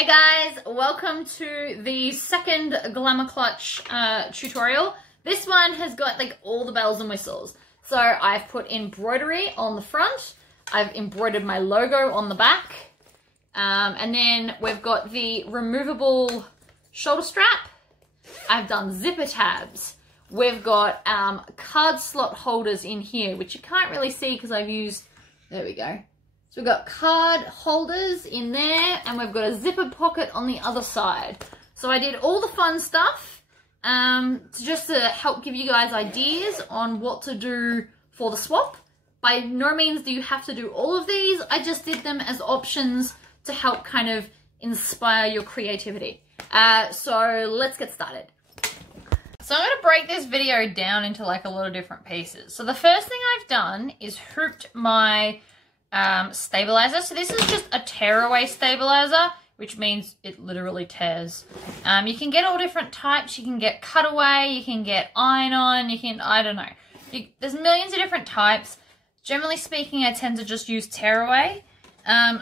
Hey guys, welcome to the second glamour clutch tutorial. This one has got like all the bells and whistles. So I've put embroidery on the front, I've embroidered my logo on the back, and then we've got the removable shoulder strap. I've done zipper tabs. We've got card slot holders in here, which you can't really see because I've used, there we go. So we've got card holders in there, and we've got a zippered pocket on the other side. So I did all the fun stuff just to help give you guys ideas on what to do for the swap. By no means do you have to do all of these. I just did them as options to help kind of inspire your creativity. So let's get started. So I'm going to break this video down into like a lot of different pieces. So the first thing I've done is hooped my stabilizer. So this is just a tearaway stabilizer, which means it literally tears. You can get all different types. You can get cutaway, you can get iron-on, you can, I don't know. There's millions of different types. Generally speaking, I tend to just use tearaway.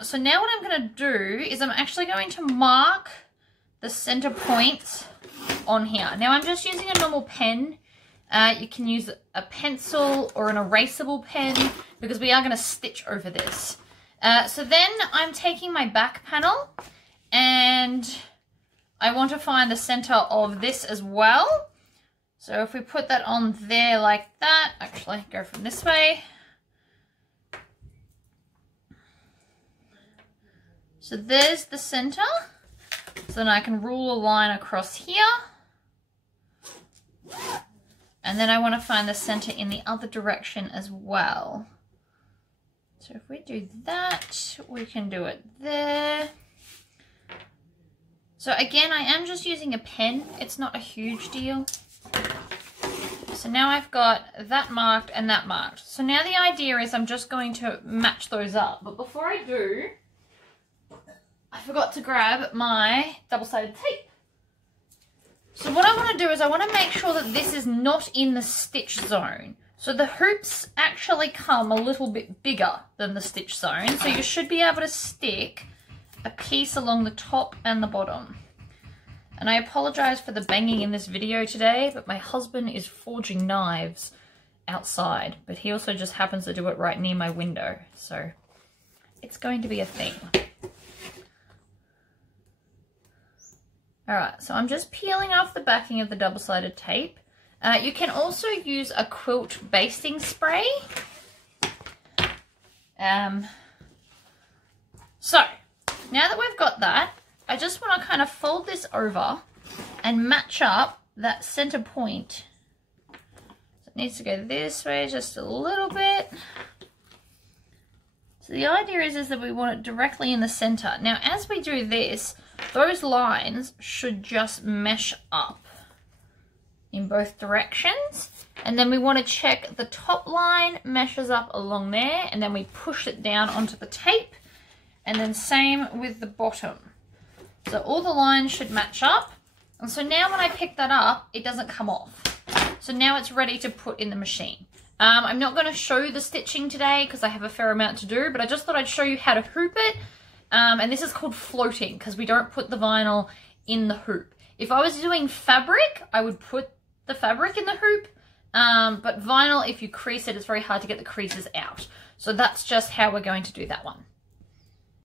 So now what I'm going to do is I'm actually going to mark the center points on here. Now I'm just using a normal pen. You can use a pencil or an erasable pen because we are going to stitch over this. So then I'm taking my back panel and I want to find the center of this as well. So if we put that on there like that, actually go from this way. So there's the center. So then I can rule a line across here. And then I want to find the center in the other direction as well. So if we do that, we can do it there. So again, I am just using a pen. It's not a huge deal. So now I've got that marked and that marked. So now the idea is I'm just going to match those up. But before I do, I forgot to grab my double-sided tape. So what I want to do is I want to make sure that this is not in the stitch zone. So the hoops actually come a little bit bigger than the stitch zone. So you should be able to stick a piece along the top and the bottom. And I apologize for the banging in this video today, but my husband is forging knives outside. But he also just happens to do it right near my window. So it's going to be a thing. Alright, so I'm just peeling off the backing of the double-sided tape. You can also use a quilt basting spray. So, now that we've got that, I just want to kind of fold this over and match up that center point. So it needs to go this way just a little bit. So the idea is that we want it directly in the center. Now, as we do this, those lines should just mesh up in both directions. And then we want to check the top line meshes up along there, and then we push it down onto the tape. And then same with the bottom. So all the lines should match up. And so now when I pick that up, it doesn't come off. So now it's ready to put in the machine. I'm not going to show you the stitching today because I have a fair amount to do, but I just thought I'd show you how to hoop it. And this is called floating because we don't put the vinyl in the hoop. If I was doing fabric, I would put the fabric in the hoop. But vinyl, if you crease it, it's very hard to get the creases out. So that's just how we're going to do that one.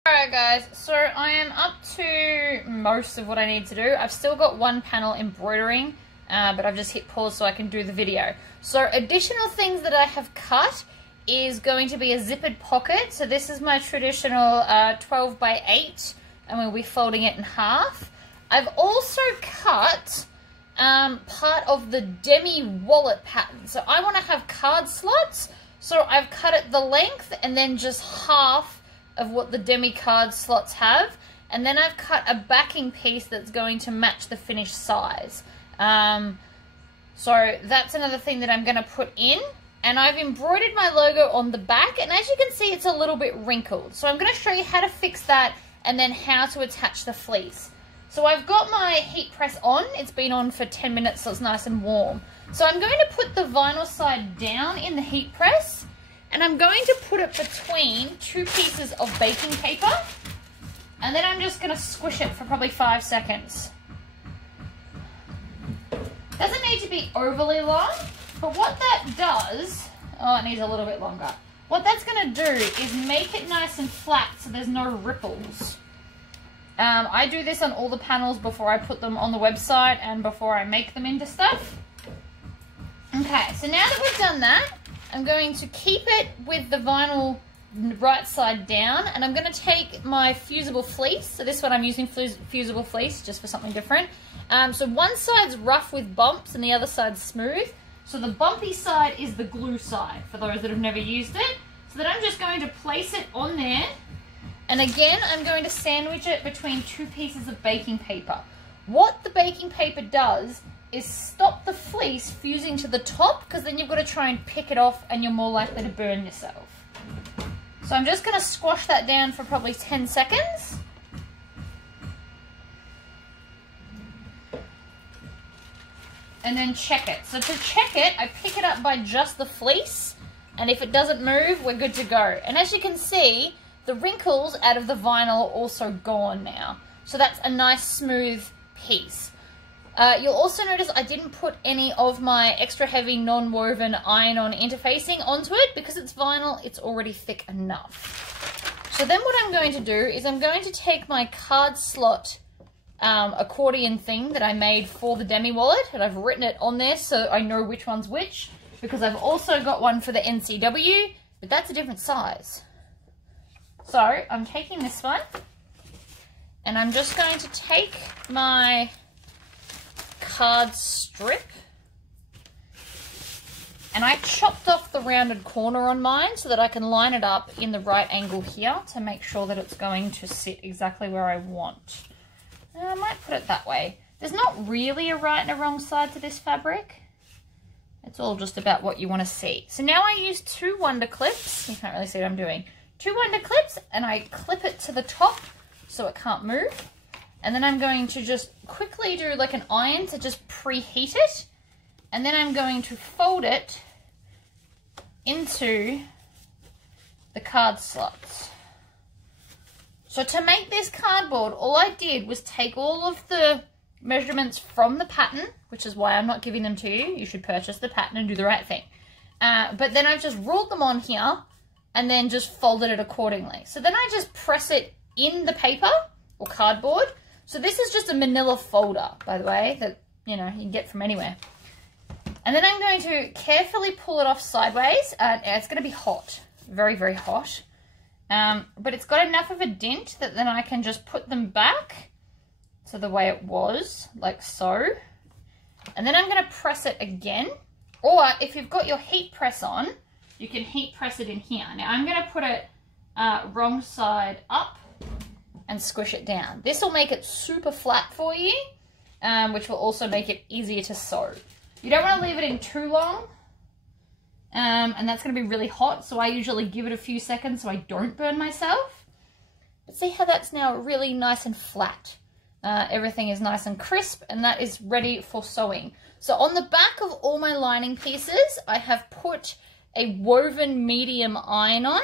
Alright guys, so I am up to most of what I need to do. I've still got one panel embroidering, but I've just hit pause so I can do the video. So additional things that I have cut is going to be a zippered pocket. So this is my traditional 12 by 8, and we'll be folding it in half. I've also cut part of the demi wallet pattern. So I want to have card slots, so I've cut it the length and then just half of what the demi card slots have. And then I've cut a backing piece that's going to match the finished size. So that's another thing that I'm going to put in. And I've embroidered my logo on the back, and as you can see, it's a little bit wrinkled. So I'm going to show you how to fix that and then how to attach the fleece. So I've got my heat press on. It's been on for 10 minutes, so it's nice and warm. So I'm going to put the vinyl side down in the heat press, and I'm going to put it between two pieces of baking paper. And then I'm just going to squish it for probably 5 seconds. Doesn't need to be overly long, but what that does, oh, it needs a little bit longer. What that's going to do is make it nice and flat so there's no ripples. I do this on all the panels before I put them on the website and before I make them into stuff. Okay, so now that we've done that, I'm going to keep it with the vinyl right side down, and I'm going to take my fusible fleece. So this one I'm using fusible fleece just for something different. So one side's rough with bumps and the other side's smooth. So the bumpy side is the glue side for those that have never used it. So then I'm just going to place it on there. And again, I'm going to sandwich it between 2 pieces of baking paper. What the baking paper does is stop the fleece fusing to the top, because then you've got to try and pick it off and you're more likely to burn yourself. So I'm just going to squash that down for probably 10 seconds. And then check it. So to check it, I pick it up by just the fleece, and if it doesn't move, we're good to go. And as you can see, the wrinkles out of the vinyl are also gone now. So that's a nice smooth piece. You'll also notice I didn't put any of my extra heavy non-woven iron-on interfacing onto it because it's vinyl, it's already thick enough. So then what I'm going to do is I'm going to take my card slot accordion thing that I made for the demi wallet, and I've written it on there so I know which one's which, because I've also got one for the NCW, but that's a different size. So I'm taking this one, and I'm just going to take my card strip, and I chopped off the rounded corner on mine so that I can line it up in the right angle here to make sure that it's going to sit exactly where I want. I might put it that way. There's not really a right and a wrong side to this fabric. It's all just about what you want to see. So now I use 2 Wonder Clips. You can't really see what I'm doing. 2 Wonder Clips, and I clip it to the top so it can't move. And then I'm going to just quickly do like an iron to just preheat it. And then I'm going to fold it into the card slots. So to make this cardboard, all I did was take all of the measurements from the pattern, which is why I'm not giving them to you. You should purchase the pattern and do the right thing. But then I've just ruled them on here and then just folded it accordingly. So then I just press it in the paper or cardboard. So this is just a manila folder, by the way, that, you know, you can get from anywhere. And then I'm going to carefully pull it off sideways. It's going to be hot, very, very hot. But it's got enough of a dent that then I can just put them back to the way it was, like so. And then I'm going to press it again. Or if you've got your heat press on, you can heat press it in here. Now I'm going to put it wrong side up and squish it down. This will make it super flat for you, which will also make it easier to sew. You don't want to leave it in too long, and that's going to be really hot, so I usually give it a few seconds so I don't burn myself. But see how that's now really nice and flat. Everything is nice and crisp, and that is ready for sewing. So on the back of all my lining pieces, I have put a woven medium iron-on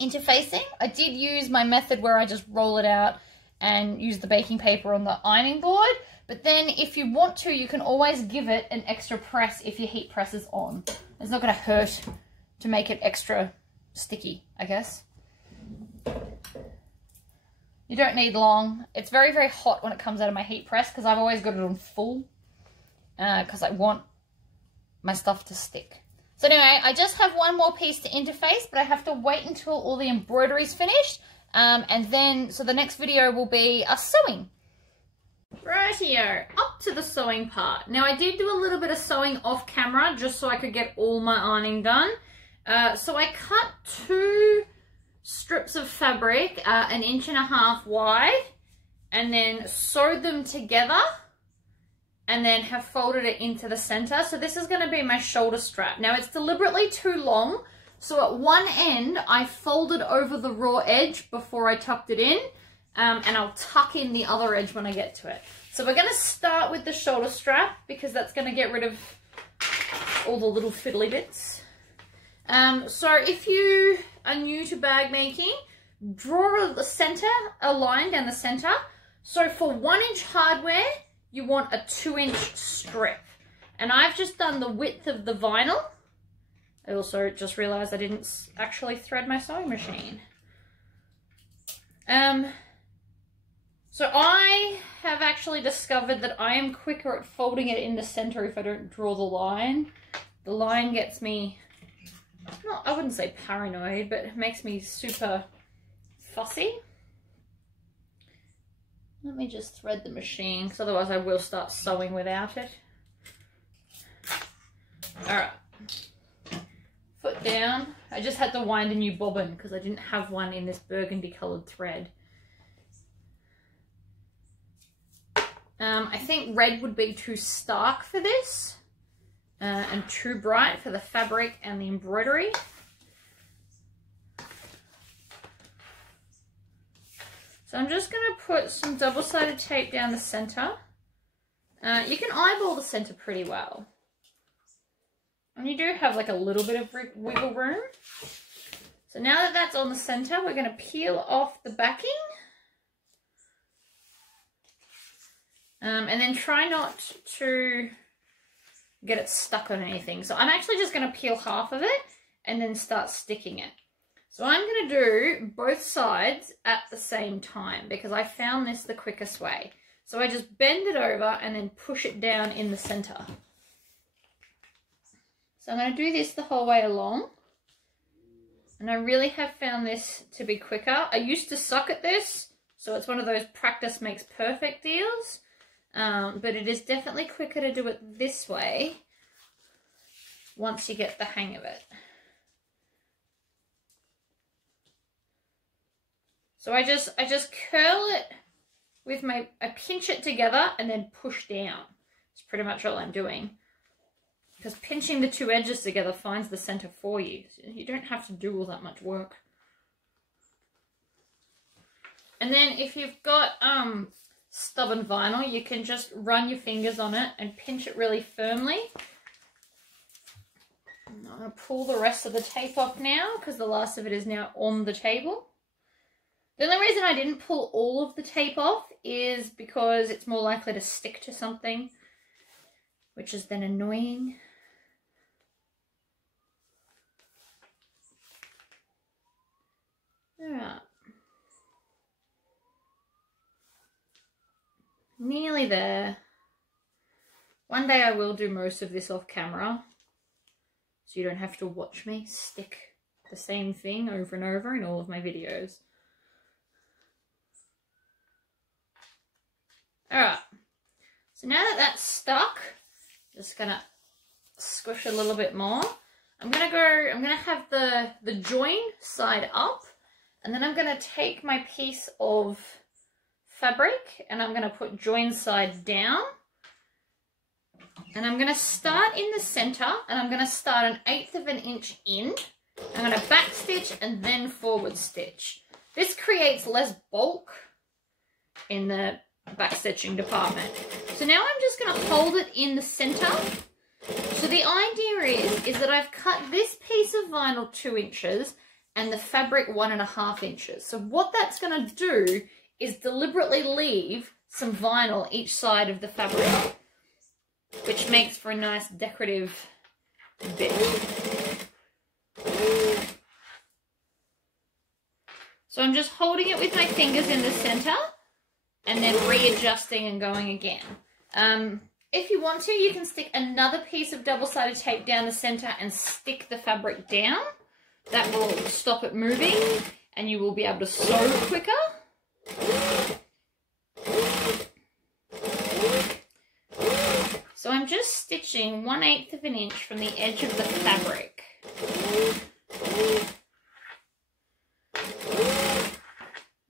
interfacing. I did use my method where I just roll it out and use the baking paper on the ironing board, but then if you want to, you can always give it an extra press if your heat press is on. It's not going to hurt to make it extra sticky, I guess. You don't need long. It's very, very hot when it comes out of my heat press because I've always got it on full because I want my stuff to stick. So anyway, I just have one more piece to interface, but I have to wait until all the embroidery's finished. And then, so the next video will be us sewing. Rightio, up to the sewing part. Now I did do a little bit of sewing off camera just so I could get all my ironing done. So I cut 2 strips of fabric 1.5 inches wide and then sewed them together and then have folded it into the center. So this is going to be my shoulder strap. Now it's deliberately too long, so at one end I folded over the raw edge before I tucked it in, and I'll tuck in the other edge when I get to it. So we're going to start with the shoulder strap because that's going to get rid of all the little fiddly bits. So if you are new to bag making, draw a line down the center. So for 1 inch hardware, you want a 2-inch strip. And I've just done the width of the vinyl. I also just realized I didn't actually thread my sewing machine. So I have actually discovered that I am quicker at folding it in the center if I don't draw the line. The line gets me, I wouldn't say paranoid, but it makes me super fussy. Let me just thread the machine, because otherwise I will start sewing without it. Alright. Foot down. I just had to wind a new bobbin because I didn't have one in this burgundy coloured thread. I think red would be too stark for this and too bright for the fabric and the embroidery. So I'm just going to put some double-sided tape down the center. You can eyeball the center pretty well. And you do have like a little bit of wiggle room. So now that that's on the center, we're going to peel off the backing. And then try not to get it stuck on anything. So I'm actually just going to peel half of it and then start sticking it. So I'm going to do both sides at the same time because I found this the quickest way. So I just bend it over and then push it down in the center. So I'm going to do this the whole way along. And I really have found this to be quicker. I used to suck at this, so it's one of those practice makes perfect deals. But it is definitely quicker to do it this way once you get the hang of it. So I just curl it with I pinch it together and then push down. That's pretty much all I'm doing. Because pinching the two edges together finds the center for you. So you don't have to do all that much work. And then if you've got stubborn vinyl, you can just run your fingers on it and pinch it really firmly. I'm going to pull the rest of the tape off now because the last of it is now on the table. The only reason I didn't pull all of the tape off is because it's more likely to stick to something, which is then annoying. Alright. Nearly there. One day I will do most of this off camera, so you don't have to watch me stick the same thing over and over in all of my videos. Alright, so now that that's stuck, just gonna squish a little bit more. I'm gonna have the join side up, and then I'm gonna take my piece of fabric and I'm gonna put join side down. And I'm gonna start in the center and I'm gonna start 1/8 of an inch in. I'm gonna back stitch and then forward stitch. This creates less bulk in the back stitching department. So now I'm just going to hold it in the center. So the idea is that I've cut this piece of vinyl 2 inches and the fabric 1.5 inches. So what that's going to do is deliberately leave some vinyl each side of the fabric, which makes for a nice decorative bit. So I'm just holding it with my fingers in the center and then readjusting and going again. If you want to, you can stick another piece of double-sided tape down the center and stick the fabric down. That will stop it moving and you will be able to sew quicker. So I'm just stitching 1/8 of an inch from the edge of the fabric.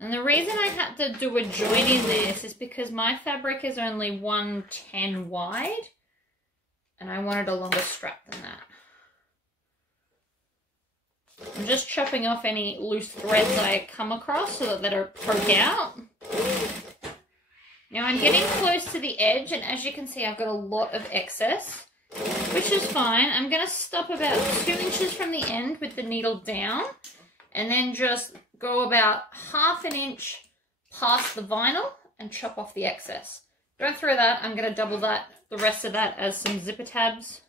And the reason I had to do a join in this is because my fabric is only 110 wide and I wanted a longer strap than that. I'm just chopping off any loose threads I come across so that they don't poke out. Now I'm getting close to the edge and as you can see I've got a lot of excess, which is fine. I'm going to stop about 2 inches from the end with the needle down. and then just go about 1/2 inch past the vinyl and chop off the excess. Go through that. I'm going to double that, the rest of that, as some zipper tabs.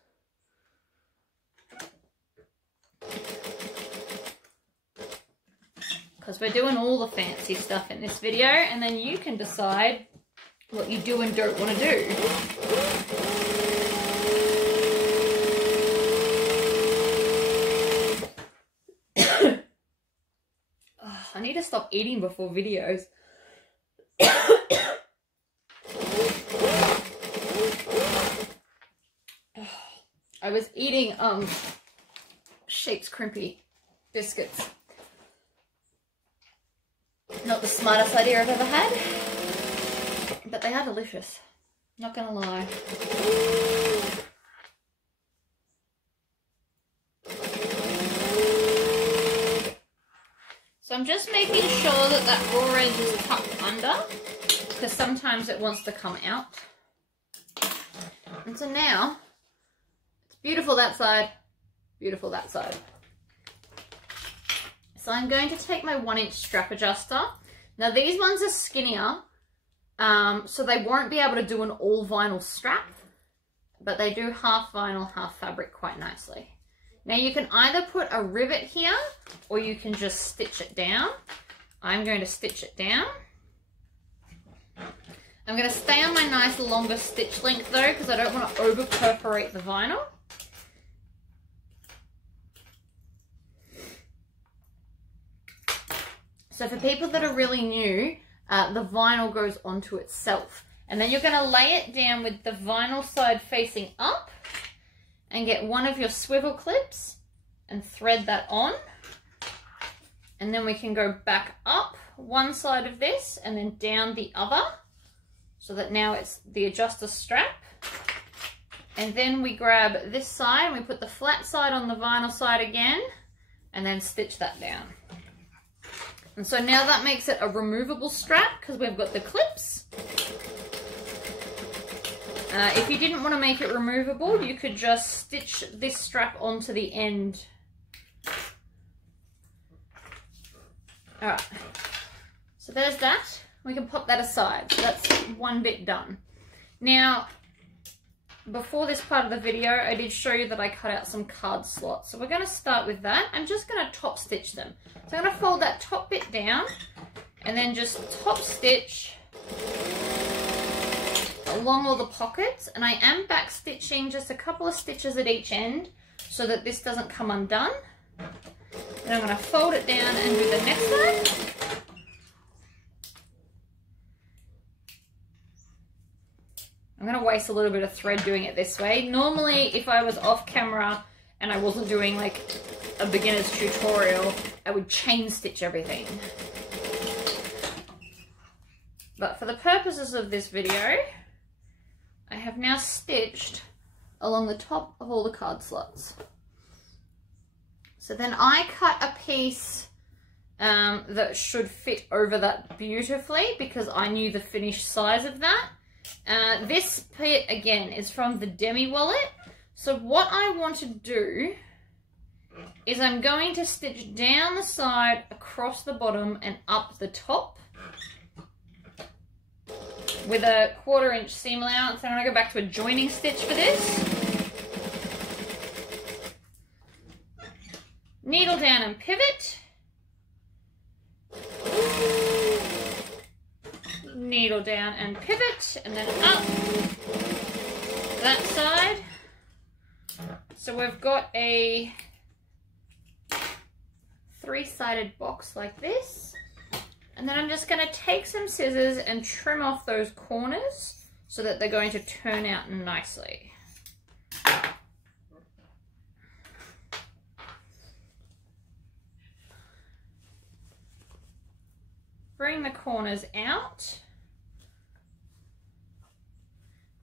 Because we're doing all the fancy stuff in this video, and then you can decide what you do and don't want to do. Oh, I need to stop eating before videos. I was eating Shapes Crimpy biscuits. Not the smartest idea I've ever had, but they are delicious, not gonna lie. So I'm just making sure that that raw edge is tucked under, because sometimes it wants to come out. And so now, it's beautiful that side, beautiful that side. So I'm going to take my 1-inch strap adjuster. Now these ones are skinnier, so they won't be able to do an all vinyl strap, but they do half vinyl, half fabric quite nicely. Now you can either put a rivet here, or you can just stitch it down. I'm going to stitch it down. I'm going to stay on my nice longer stitch length though, because I don't want to over perforate the vinyl. So for people that are really new, the vinyl goes onto itself. And then you're going to lay it down with the vinyl side facing up and get one of your swivel clips and thread that on. And then we can go back up one side of this and then down the other, so that now it's the adjuster strap. And then we grab this side and we put the flat side on the vinyl side again and then stitch that down. And so now that makes it a removable strap because we've got the clips. If you didn't want to make it removable, you could just stitch this strap onto the end. Alright, so there's that. We can pop that aside. So that's one bit done. Now, before this part of the video, I did show you that I cut out some card slots. So we're going to start with that. I'm just going to top stitch them. So I'm going to fold that top bit down and then just top stitch along all the pockets. And I am back stitching just a couple of stitches at each end so that this doesn't come undone. Then I'm going to fold it down and do the next side. I'm going to waste a little bit of thread doing it this way. Normally, if I was off camera and I wasn't doing like a beginner's tutorial, I would chain stitch everything. But for the purposes of this video, I have now stitched along the top of all the card slots. So then I cut a piece that should fit over that beautifully because I knew the finished size of that. This bit again is from the demi wallet. So what I want to do is I'm going to stitch down the side, across the bottom and up the top with a 1/4 inch seam allowance. I'm going to go back to a joining stitch for this. Needle down and pivot. Needle down and pivot, and then up that side. So we've got a 3-sided box like this, and then I'm just going to take some scissors and trim off those corners so that they're going to turn out nicely. Bring the corners out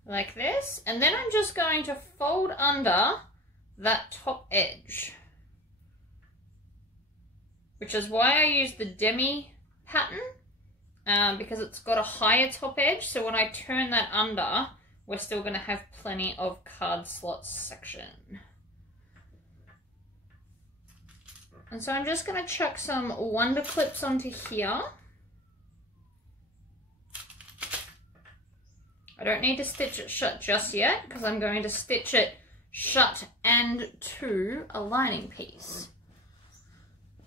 like this, and then I'm just going to fold under that top edge, which is why I use the demi pattern, because it's got a higher top edge, so when I turn that under, we're still going to have plenty of card slots section. And so I'm just going to chuck some wonder clips onto here. I don't need to stitch it shut just yet because I'm going to stitch it shut and to a lining piece.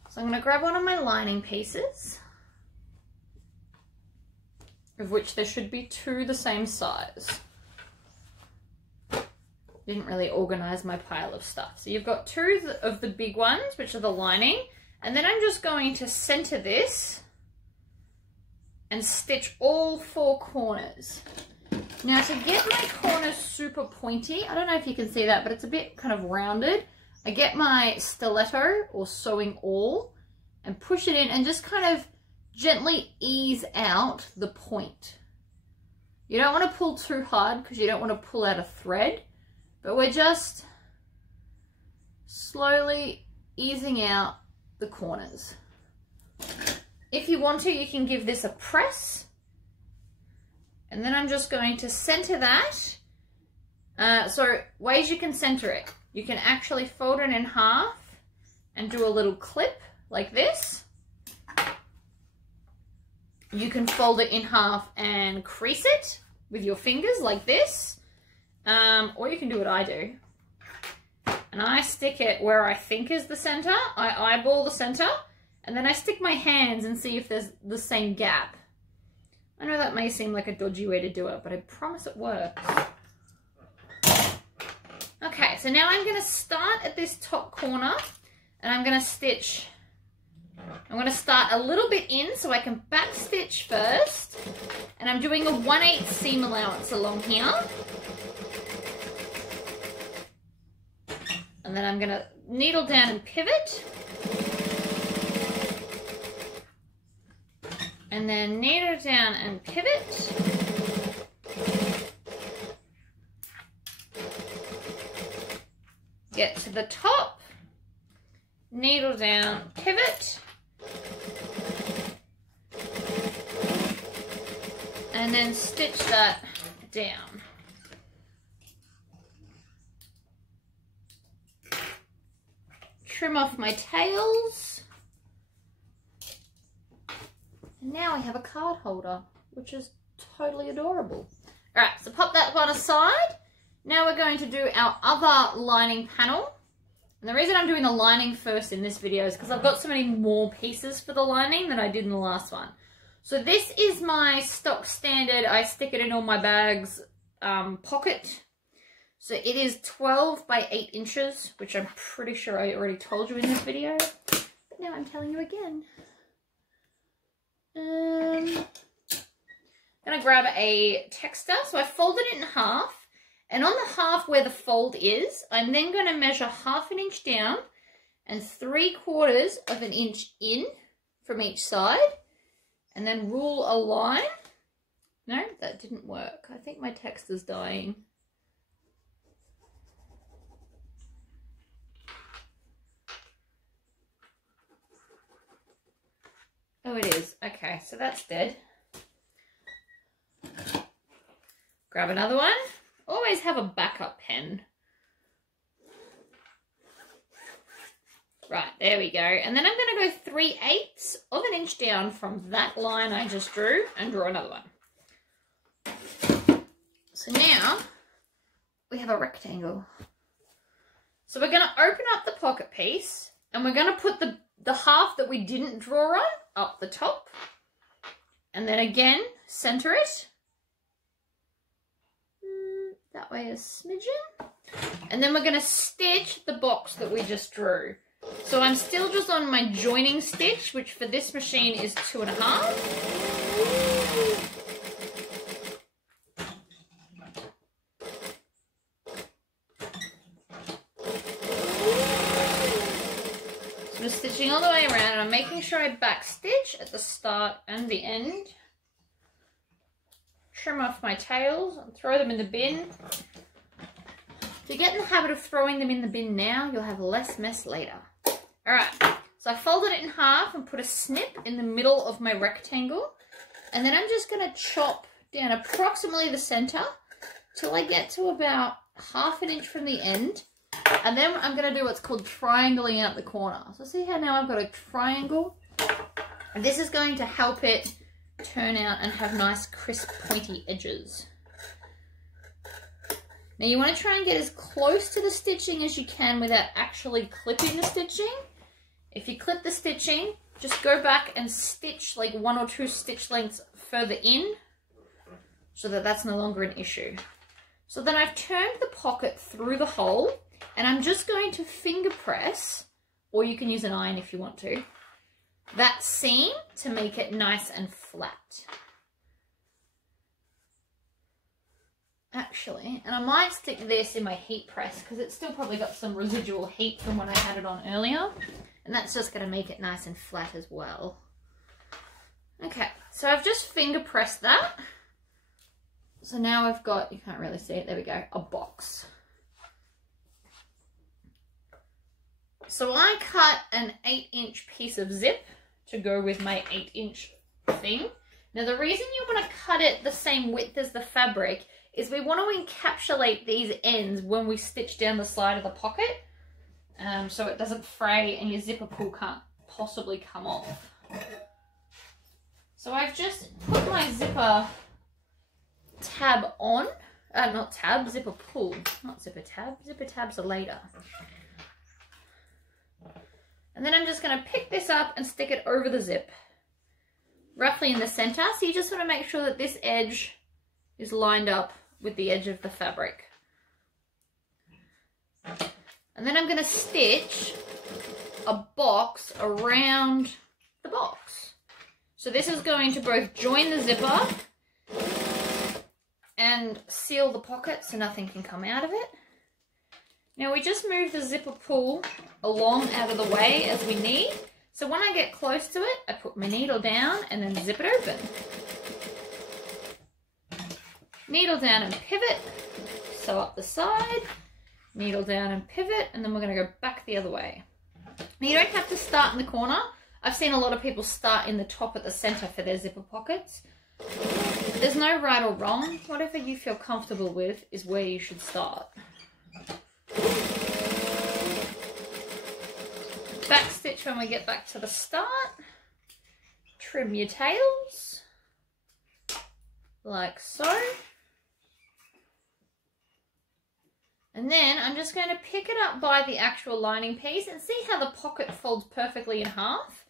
So I'm going to grab one of my lining pieces, of which there should be 2 the same size. Didn't really organize my pile of stuff. So you've got 2 of the big ones, which are the lining, and then I'm just going to center this and stitch all 4 corners. Now to get my corners super pointy, I don't know if you can see that, but it's a bit kind of rounded. I get my stiletto or sewing awl and push it in and just kind of gently ease out the point. You don't want to pull too hard because you don't want to pull out a thread, but we're just slowly easing out the corners. If you want to, you can give this a press. And then I'm just going to center that. So ways you can center it. You can actually fold it in half and do a little clip like this. You can fold it in half and crease it with your fingers like this. Or you can do what I do. And I stick it where I think is the center. I eyeball the center. And then I stick my hands and see if there's the same gap. I know that may seem like a dodgy way to do it, but I promise it works. Okay, so now I'm going to start at this top corner and I'm going to stitch. I'm going to start a little bit in so I can back stitch first. And I'm doing a 1/8 seam allowance along here. And then I'm going to needle down and pivot. And then needle down and pivot. Get to the top, needle down, pivot. And then stitch that down. Trim off my tails. And now I have a card holder, which is totally adorable. All right, so pop that one aside. Now we're going to do our other lining panel. And the reason I'm doing the lining first in this video is because I've got so many more pieces for the lining than I did in the last one. So this is my stock standard, I stick it in all my bags, pocket. So it is 12 by 8 inches, which I'm pretty sure I already told you in this video. But now I'm telling you again. I'm gonna grab a texter. So I folded it in half, and on the half where the fold is, I'm then going to measure 1/2 inch down and 3/4 of an inch in from each side, and then rule a line. No, that didn't work. I think my texter's dying. Oh, it is. Okay, so that's dead. Grab another one. Always have a backup pen. Right, there we go. And then I'm going to go 3/8 of an inch down from that line I just drew and draw another one. So now we have a rectangle. So we're going to open up the pocket piece and we're going to put the half that we didn't draw on up the top. And then again, center it. That way a smidgen. And then we're going to stitch the box that we just drew. So I'm still just on my joining stitch, which for this machine is 2.5. So I'm stitching all the way around and I'm making sure I back stitch at the start and the end. Trim off my tails and throw them in the bin. If you get in the habit of throwing them in the bin now, you'll have less mess later. Alright, so I folded it in half and put a snip in the middle of my rectangle. And then I'm just going to chop down approximately the center till I get to about 1/2 inch from the end. And then I'm going to do what's called triangling out the corner. So see how now I've got a triangle? And this is going to help it turn out and have nice crisp pointy edges. Now you want to try and get as close to the stitching as you can without actually clipping the stitching. If you clip the stitching, just go back and stitch like 1 or 2 stitch lengths further in so that that's no longer an issue. So then I've turned the pocket through the hole and I'm just going to finger press, or you can use an iron if you want to, that seam to make it nice and flat. Actually, and I might stick this in my heat press because it's still probably got some residual heat from when I had it on earlier. And that's just going to make it nice and flat as well. Okay, so I've just finger pressed that. So now I've got, you can't really see it, there we go, a box. So I cut an 8-inch piece of zip to go with my 8-inch thing. Now the reason you want to cut it the same width as the fabric is we want to encapsulate these ends when we stitch down the side of the pocket. So it doesn't fray and your zipper pull can't possibly come off. So I've just put my zipper tab on, not tab, zipper pull, not zipper tab. Zipper tabs are later. And then I'm just going to pick this up and stick it over the zip, roughly in the center. So you just want to make sure that this edge is lined up with the edge of the fabric. And then I'm going to stitch a box around the box. So this is going to both join the zipper and seal the pocket so nothing can come out of it. Now we just move the zipper pull along out of the way as we need. So when I get close to it, I put my needle down and then zip it open. Needle down and pivot, sew up the side, needle down and pivot, and then we're going to go back the other way. Now you don't have to start in the corner. I've seen a lot of people start in the top at the center for their zipper pockets. There's no right or wrong. Whatever you feel comfortable with is where you should start. Back stitch when we get back to the start. Trim your tails like so. And then I'm just going to pick it up by the actual lining piece and see how the pocket folds perfectly in half.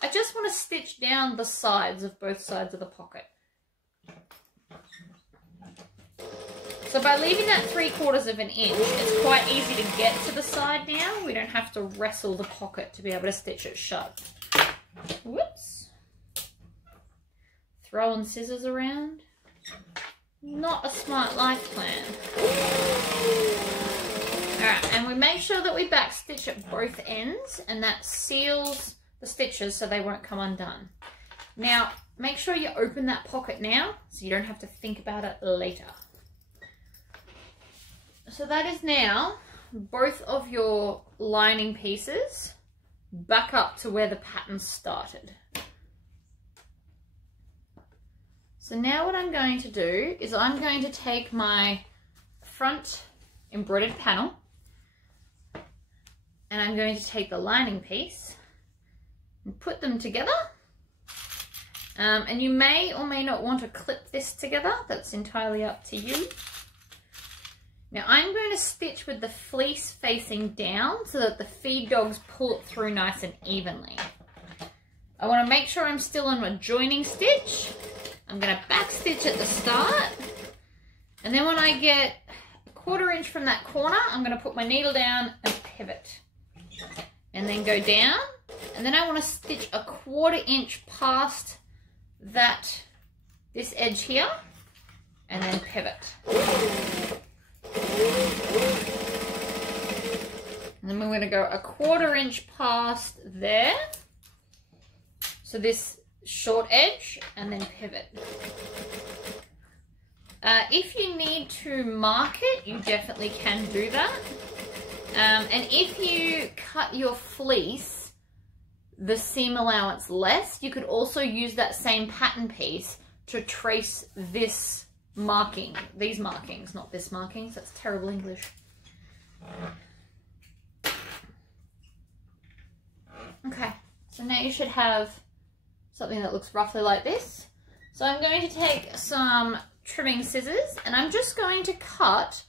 I just want to stitch down the sides of both sides of the pocket. So by leaving that 3/4 of an inch, it's quite easy to get to the side now. We don't have to wrestle the pocket to be able to stitch it shut. Whoops. Throwing scissors around. Not a smart life plan. Alright, and we make sure that we back stitch at both ends, and that seals the stitches so they won't come undone. Now, make sure you open that pocket now so you don't have to think about it later. So that is now both of your lining pieces back up to where the pattern started. So now what I'm going to do is I'm going to take my front embroidered panel and I'm going to take the lining piece and put them together. And you may or may not want to clip this together. That's entirely up to you. Now I'm going to stitch with the fleece facing down so that the feed dogs pull it through nice and evenly. I want to make sure I'm still on my joining stitch. I'm going to back stitch at the start, and then when I get a 1/4 inch from that corner, I'm going to put my needle down and pivot, and then go down, and then I want to stitch a 1/4 inch past this edge here, and then pivot. And then we're going to go a 1/4 inch past there, so this short edge, and then pivot. If you need to mark it, you definitely can do that. And if you cut your fleece the seam allowance less, you could also use that same pattern piece to trace this marking, these markings, not this markings, that's terrible English. Okay, so now you should have something that looks roughly like this. So I'm going to take some trimming scissors and I'm just going to cut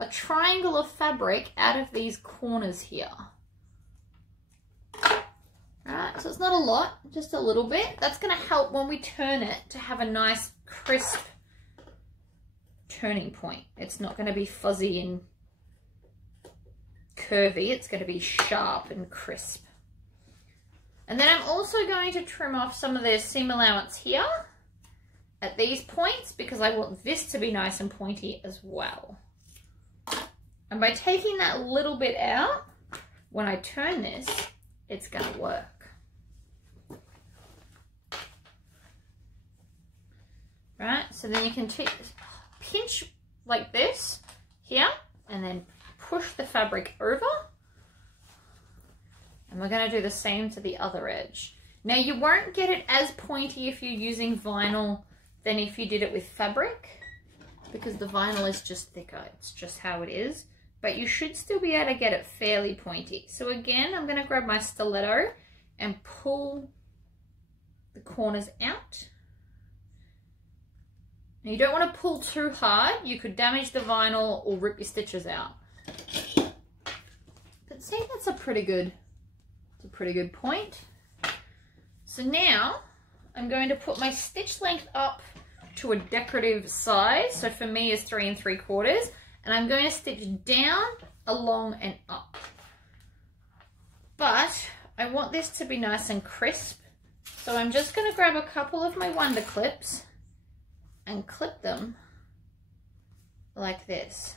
a triangle of fabric out of these corners here. Alright, so it's not a lot, just a little bit. That's going to help when we turn it to have a nice crisp turning point. It's not going to be fuzzy and curvy, it's going to be sharp and crisp. And then I'm also going to trim off some of the seam allowance here at these points because I want this to be nice and pointy as well. And by taking that little bit out, when I turn this, it's going to work. Right, so then you can pinch like this here and then push the fabric over. And we're going to do the same to the other edge. Now you won't get it as pointy if you're using vinyl than if you did it with fabric, because the vinyl is just thicker. It's just how it is. But you should still be able to get it fairly pointy. So again, I'm going to grab my stiletto and pull the corners out. Now you don't want to pull too hard. You could damage the vinyl or rip your stitches out. But see, that's a pretty good point. So now I'm going to put my stitch length up to a decorative size. So for me is 3 3/4. And I'm going to stitch down, along and up. But I want this to be nice and crisp. So I'm just going to grab a couple of my Wonder Clips and clip them like this,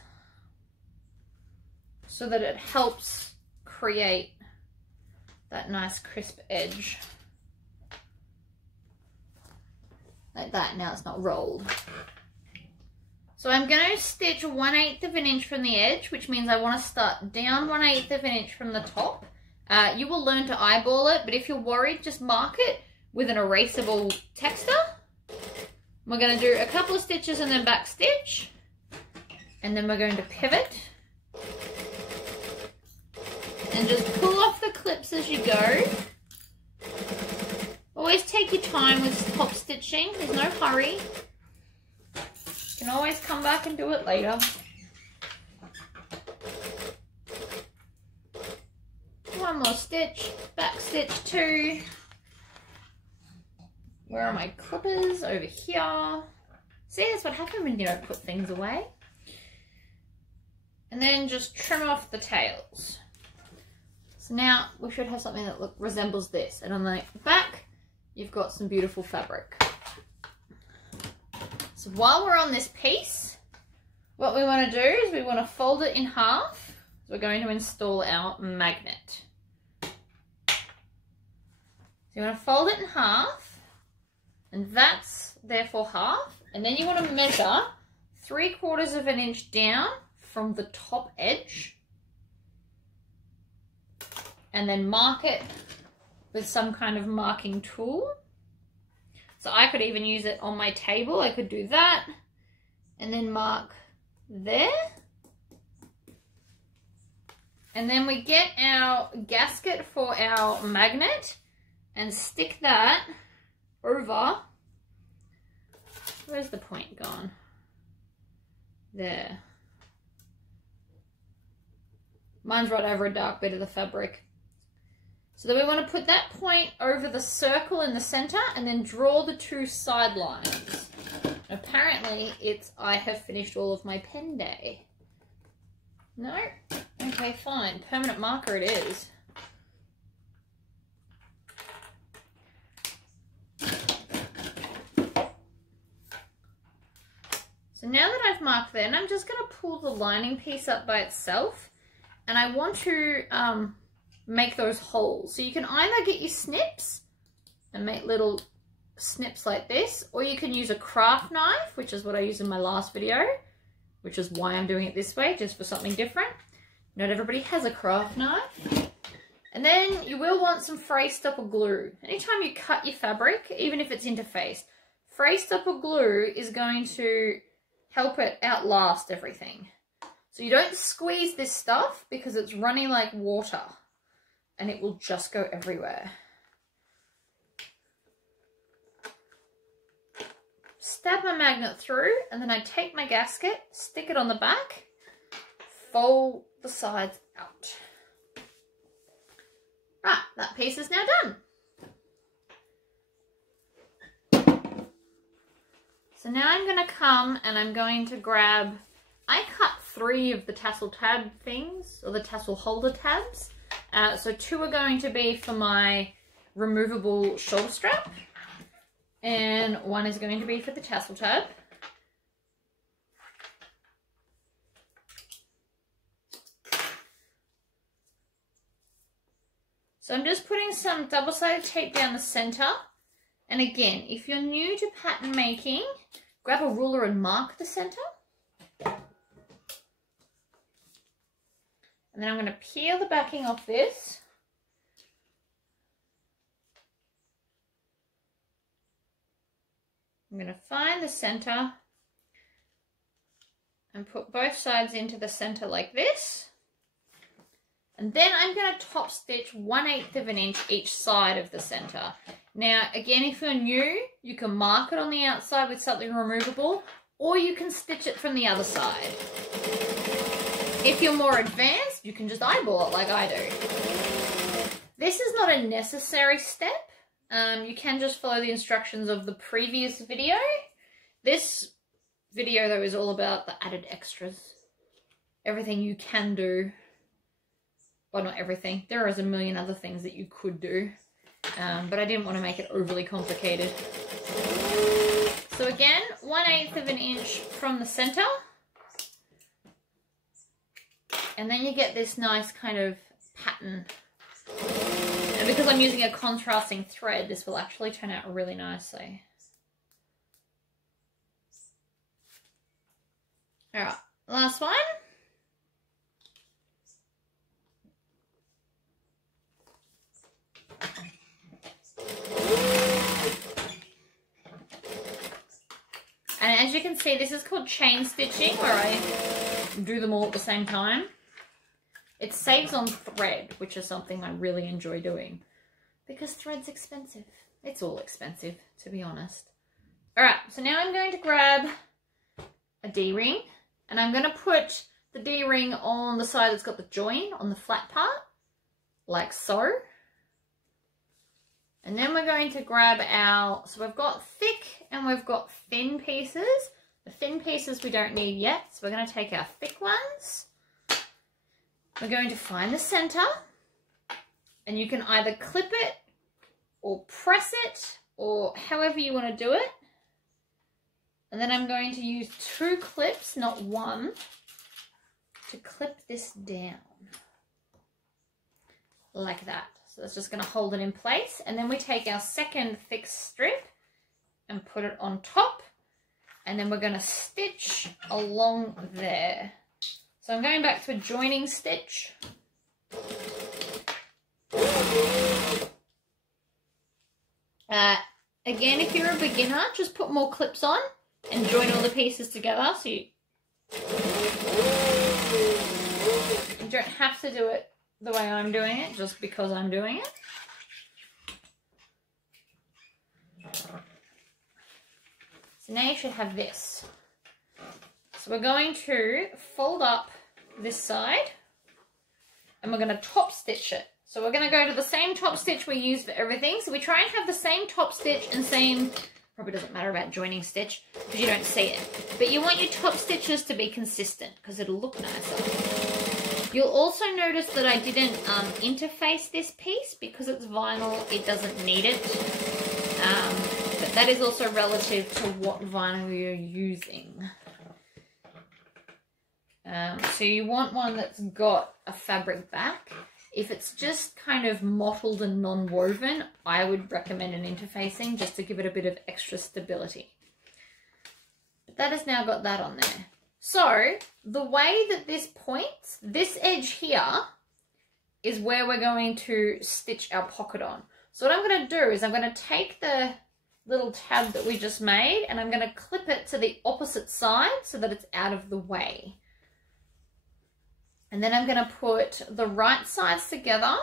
so that it helps create that nice crisp edge. Like that. Now it's not rolled. So I'm going to stitch 1/8 of an inch from the edge, which means I want to start down 1/8 of an inch from the top. You will learn to eyeball it, but if you're worried, just mark it with an erasable texter. We're going to do a couple of stitches and then back stitch. And then we're going to pivot. And just pull off the clips as you go. Always take your time with top stitching. There's no hurry. You can always come back and do it later. One more stitch, back stitch 2. Where are my clippers? Over here. See, that's what happens when you don't put things away. And then just trim off the tails. So now we should have something that resembles this. And on the back, you've got some beautiful fabric. So while we're on this piece, what we want to do is we want to fold it in half. So we're going to install our magnet. So you want to fold it in half, and that's therefore half. And then you want to measure 3/4 of an inch down from the top edge. And then mark it with some kind of marking tool. So I could even use it on my table. I could do that and then mark there. And then we get our gasket for our magnet and stick that over. Where's the point gone? There. Mine's right over a dark bit of the fabric. So then we want to put that point over the circle in the center and then draw the 2 sidelines. Apparently it's I have finished all of my pen day. No? Okay, fine. Permanent marker it is. So now that I've marked then, I'm just going to pull the lining piece up by itself. And I want to make those holes. So you can either get your snips and make little snips like this, or you can use a craft knife, which is what I used in my last video, which is why I'm doing it this way, just for something different. Not everybody has a craft knife. And then you will want some fray stopper glue. Anytime you cut your fabric, even if it's interfaced, fray stopper glue is going to help it outlast everything. So you don't squeeze this stuff because it's running like water. and it will just go everywhere. Stab my magnet through, and then I take my gasket, stick it on the back, fold the sides out. Right, that piece is now done. So now I'm going to come and I'm going to grab, I cut 3 of the tassel tab things, or the tassel holder tabs. So 2 are going to be for my removable shoulder strap, and 1 is going to be for the tassel tab. So I'm just putting some double-sided tape down the center. And again, if you're new to pattern making, grab a ruler and mark the center. And then I'm going to peel the backing off this. I'm going to find the center and put both sides into the center like this. And then I'm going to top stitch 1/8 of an inch each side of the center. Now, again, if you're new, you can mark it on the outside with something removable, or you can stitch it from the other side. If you're more advanced, you can just eyeball it like I do. This is not a necessary step. You can just follow the instructions of the previous video. This video, though, is all about the added extras. Everything you can do. Well, not everything. There is a million other things that you could do. But I didn't want to make it overly complicated. So again, 1/8 of an inch from the center. And then you get this nice kind of pattern. And because I'm using a contrasting thread, this will actually turn out really nicely. All right, last one. And as you can see, this is called chain stitching, where I do them all at the same time. It saves on thread, which is something I really enjoy doing, because thread's expensive. It's all expensive, to be honest. All right, so now I'm going to grab a D-ring, and I'm going to put the D-ring on the side that's got the join on the flat part, like so. And then we're going to grab our, so we've got thick and we've got thin pieces. The thin pieces we don't need yet, so we're going to take our thick ones. We're going to find the center, and you can either clip it or press it, or however you want to do it. And then I'm going to use 2 clips, not 1, to clip this down. Like that. So that's just going to hold it in place. And then we take our second thick strip and put it on top. And then we're going to stitch along there. So I'm going back to a joining stitch. Again, if you're a beginner, just put more clips on and join all the pieces together. So you don't have to do it the way I'm doing it, just because I'm doing it. So now you should have this. So we're going to fold up this side, and we're going to top stitch it. So we're going to go to the same top stitch we use for everything. So we try and have the same top stitch and same, probably doesn't matter about joining stitch because you don't see it. But you want your top stitches to be consistent because it'll look nicer. You'll also notice that I didn't interface this piece because it's vinyl, it doesn't need it. But that is also relative to what vinyl you're using. So you want one that's got a fabric back. If it's just kind of mottled and non-woven, I would recommend an interfacing just to give it a bit of extra stability. But that has now got that on there. So the way that this points, this edge here is where we're going to stitch our pocket on. So what I'm going to do is I'm going to take the little tab that we just made and I'm going to clip it to the opposite side so that it's out of the way. And then I'm going to put the right sides together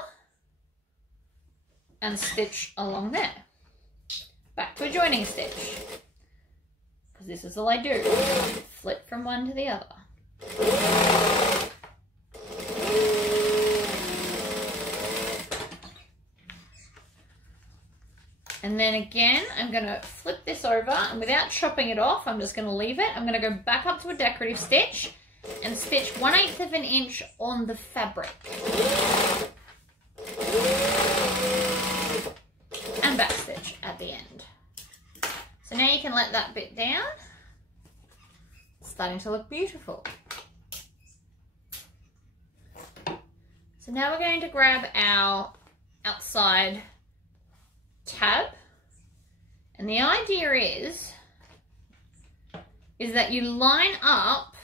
and stitch along there. Back to a joining stitch, because this is all I do. Flip from one to the other. And then again, I'm going to flip this over, and without chopping it off, I'm just going to leave it. I'm going to go back up to a decorative stitch and stitch 1/8 of an inch on the fabric. And back stitch at the end. So now you can let that bit down. It's starting to look beautiful. So now we're going to grab our outside tab, and the idea is that you line up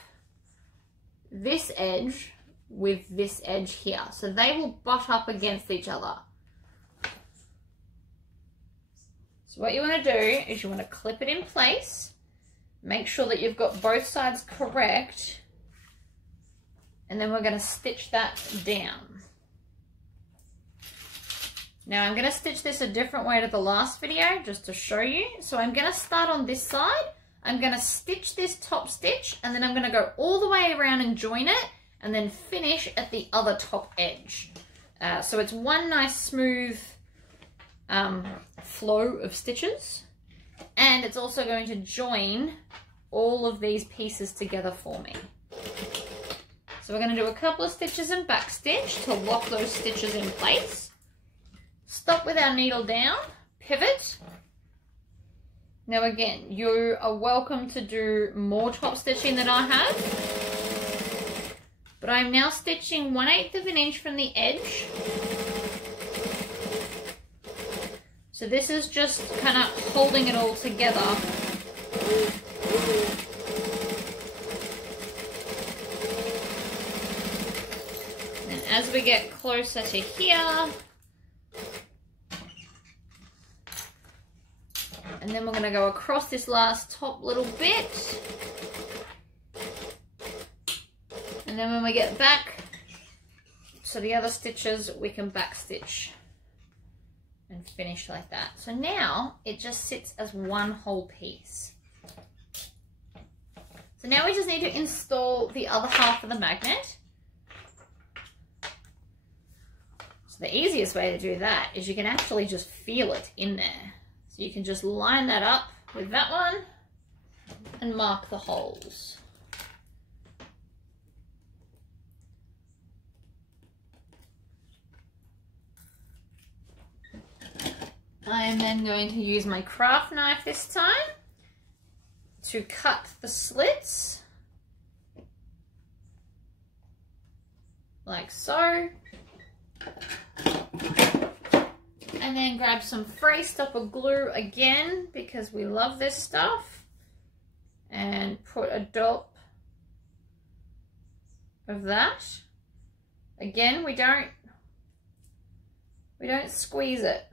this edge with this edge here, so they will butt up against each other. So what you want to do is you want to clip it in place, make sure that you've got both sides correct, and then we're going to stitch that down. Now I'm going to stitch this a different way to the last video just to show you. So I'm going to start on this side. I'm going to stitch this top stitch, and then I'm going to go all the way around and join it, and then finish at the other top edge. So it's one nice smooth flow of stitches, and it's also going to join all of these pieces together for me. So we're going to do a couple of stitches and back stitch to lock those stitches in place. Stop with our needle down, pivot. Now again, you are welcome to do more top stitching than I have, but I'm now stitching 1/8 of an inch from the edge. So this is just kind of holding it all together. And as we get closer to here, and then we're going to go across this last top little bit. And then when we get back to the other stitches, we can back stitch and finish like that. So now it just sits as one whole piece. So now we just need to install the other half of the magnet. So the easiest way to do that is you can actually just feel it in there. So you can just line that up with that one and mark the holes. I am then going to use my craft knife this time to cut the slits like so. And then grab some Free Stopper glue again, because we love this stuff, and put a dollop of that. Again, we don't squeeze it,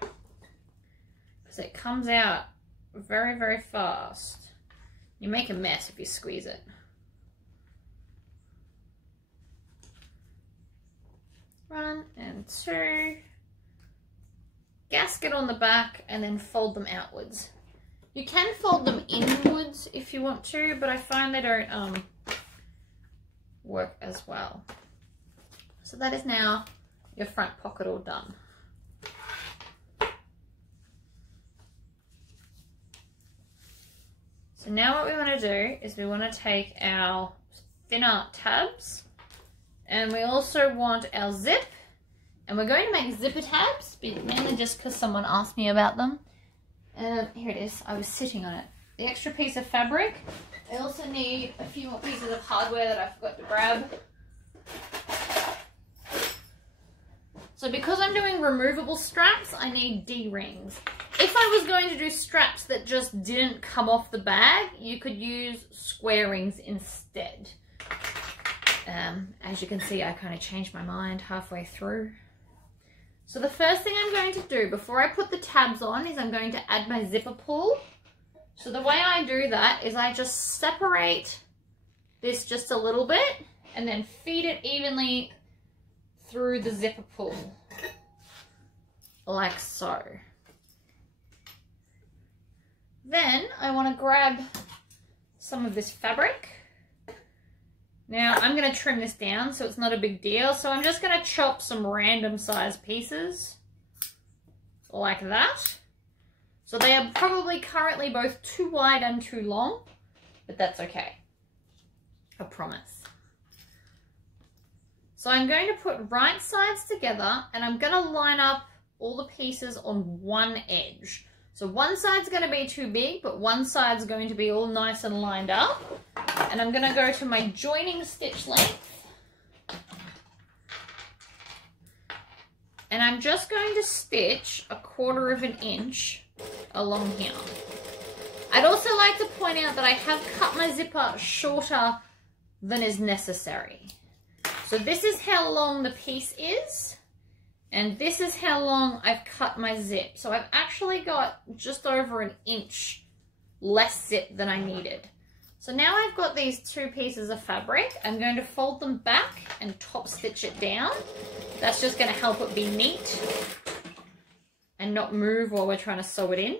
because it comes out very, very fast. You make a mess if you squeeze it. 1 and 2, gasket on the back, and then fold them outwards. You can fold them inwards if you want to, but I find they don't work as well. So that is now your front pocket all done. So now what we want to do is we want to take our thinner tabs, and we also want our zip, and we're going to make zipper tabs, mainly just because someone asked me about them. Here it is, I was sitting on it. The extra piece of fabric. I also need a few more pieces of hardware that I forgot to grab. So because I'm doing removable straps, I need D-rings. If I was going to do straps that just didn't come off the bag, you could use square rings instead. As you can see, I kind of changed my mind halfway through. So the first thing I'm going to do before I put the tabs on is I'm going to add my zipper pull. So the way I do that is I just separate this just a little bit and then feed it evenly through the zipper pull. like so. Then I want to grab some of this fabric. Now I'm going to trim this down so it's not a big deal. So I'm just going to chop some random size pieces like that. So they are probably currently both too wide and too long, but that's okay. I promise. So I'm going to put right sides together and I'm going to line up all the pieces on one edge. So one side's going to be too big, but one side's going to be all nice and lined up. And I'm going to go to my joining stitch length. And I'm just going to stitch 1/4 of an inch along here. I'd also like to point out that I have cut my zipper shorter than is necessary. So this is how long the piece is, and this is how long I've cut my zip. So I've actually got just over an inch less zip than I needed. So now I've got these two pieces of fabric. I'm going to fold them back and top stitch it down. That's just going to help it be neat and not move while we're trying to sew it in.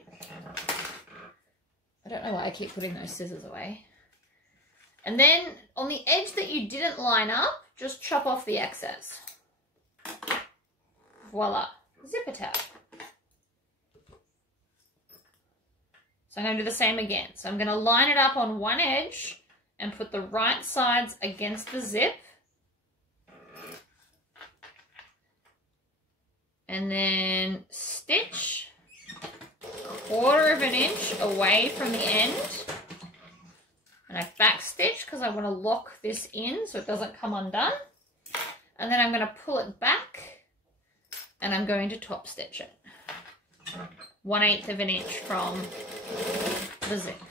I don't know why I keep putting those scissors away. And then on the edge that you didn't line up, just chop off the excess. Voila, zipper tab. So I'm going to do the same again. So I'm going to line it up on one edge and put the right sides against the zip. And then stitch 1/4 of an inch away from the end. And I back stitch because I want to lock this in so it doesn't come undone. And then I'm going to pull it back and I'm going to top stitch it. 1/8 of an inch from the zip.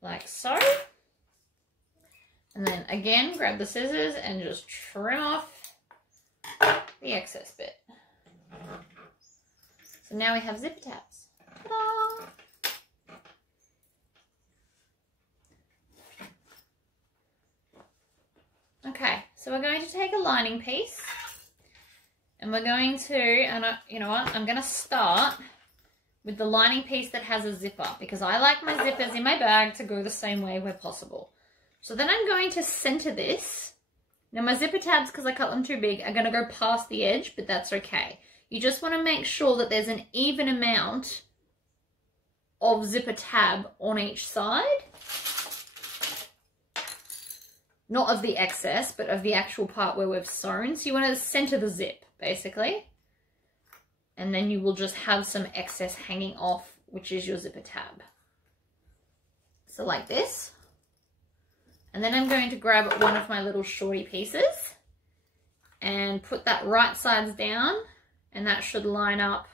Like so. And then again, grab the scissors and just trim off the excess bit. So now we have zipper tabs. Ta-da! Okay, so we're going to take a lining piece and we're going to, and you know what, I'm going to start with the lining piece that has a zipper because I like my zippers in my bag to go the same way where possible. So then I'm going to center this. Now my zipper tabs, because I cut them too big, are going to go past the edge, but that's okay. You just want to make sure that there's an even amount of zipper tab on each side. Not of the excess, but of the actual part where we've sewn. So you want to center the zip, basically. And then you will just have some excess hanging off, which is your zipper tab. So like this. And then I'm going to grab one of my little shorty pieces and put that right sides down, and that should line up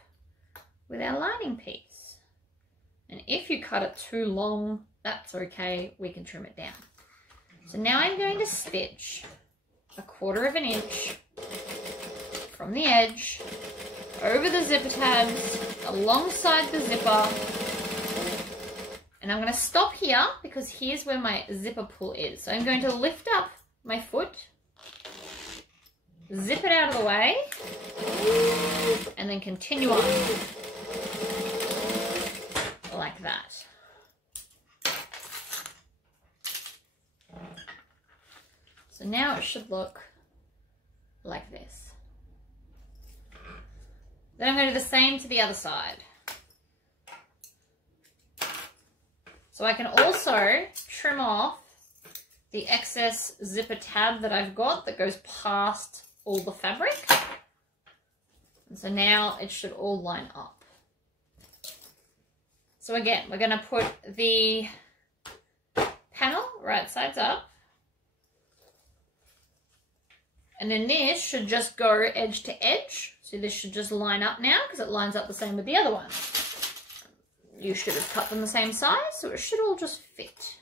with our lining piece. And if you cut it too long, that's okay, we can trim it down. So now I'm going to stitch 1/4 of an inch from the edge over the zipper tabs alongside the zipper. And I'm going to stop here because here's where my zipper pull is. So I'm going to lift up my foot, zip it out of the way, and then continue on like that. So now it should look like this. Then I'm going to do the same to the other side. So I can also trim off the excess zipper tab that I've got that goes past all the fabric. And so now it should all line up. So again, we're going to put the panel right sides up. And then this should just go edge to edge. So this should just line up now because it lines up the same with the other one. You should have cut them the same size, so it should all just fit.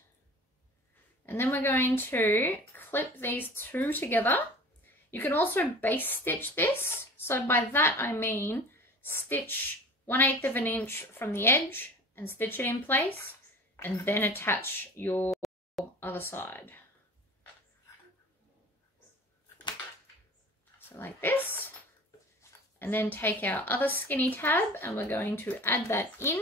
And then we're going to clip these two together. You can also base stitch this. So by that I mean stitch 1/8 of an inch from the edge and stitch it in place and then attach your other side. So like this. And then take our other skinny tab and we're going to add that in.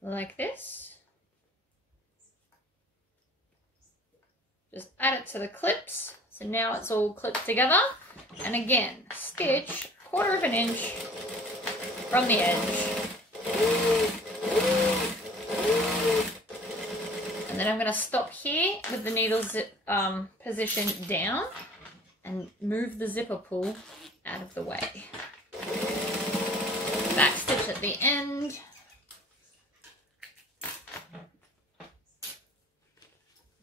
Like this. Just add it to the clips. So now it's all clipped together. And again, stitch 1/4 of an inch from the edge. And then I'm going to stop here with the needle positioned down and move the zipper pull out of the way. Back stitch at the end.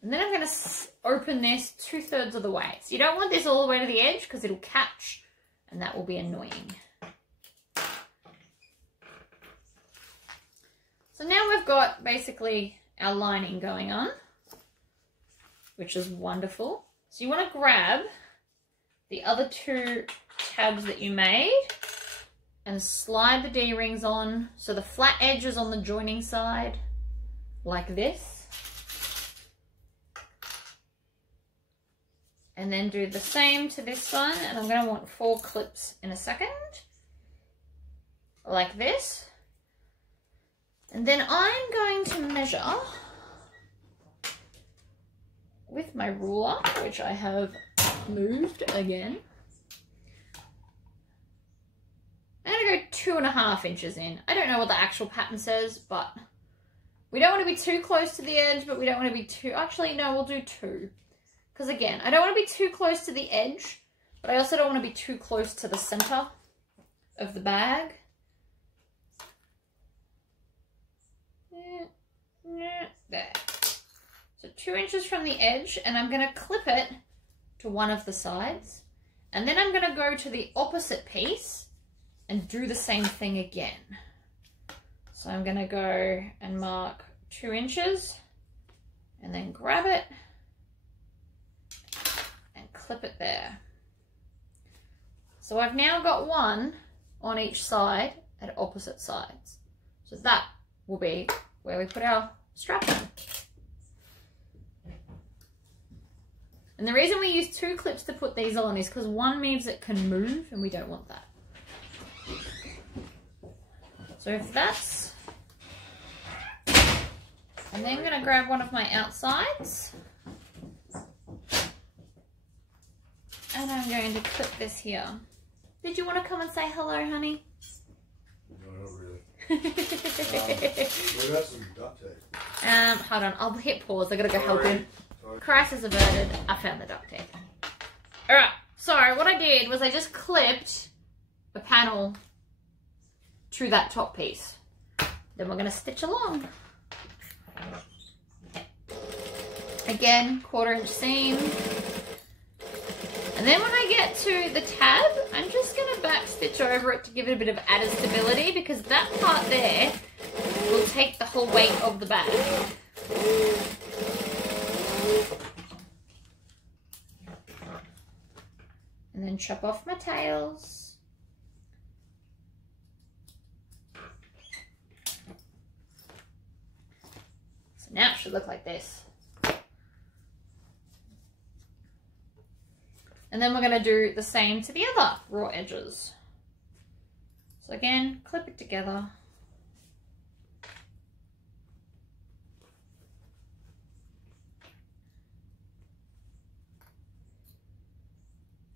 And then I'm going to open this 2/3 of the way. So you don't want this all the way to the edge because it'll catch and that will be annoying. So now we've got basically our lining going on, which is wonderful. So you want to grab the other 2 tabs that you made and slide the D-rings on so the flat edge is on the joining side like this. And then do the same to this one, and I'm going to want 4 clips in a second, like this. And then I'm going to measure with my ruler, which I have moved again. I'm going to go 2.5 inches in. I don't know what the actual pattern says, but we don't want to be too close to the edge, but we don't want to be too... Actually, no, we'll do 2. Because again, I don't want to be too close to the edge, but I also don't want to be too close to the center of the bag. There. So 2 inches from the edge, and I'm going to clip it to one of the sides. And then I'm going to go to the opposite piece and do the same thing again. So I'm going to go and mark 2 inches and then grab it and clip it there. So I've now got one on each side at opposite sides. So that will be where we put our strap on. And the reason we use 2 clips to put these on is because one means it can move and we don't want that. So if that's... And then I'm going to grab one of my outsides. And I'm going to clip this here. Did you want to come and say hello, honey? No, not really. What about some duct tape? Hold on, I'll hit pause. I gotta go help him. Crisis averted. I found the duct tape. Alright, so what I did was I just clipped a panel to that top piece. Then we're gonna stitch along. Again, 1/4 inch seam. And then when I get to the tab, I'm just going to back stitch over it to give it a bit of added stability, because that part there will take the whole weight of the bag. And then chop off my tails. So now it should look like this. And then we're going to do the same to the other raw edges. So again, clip it together.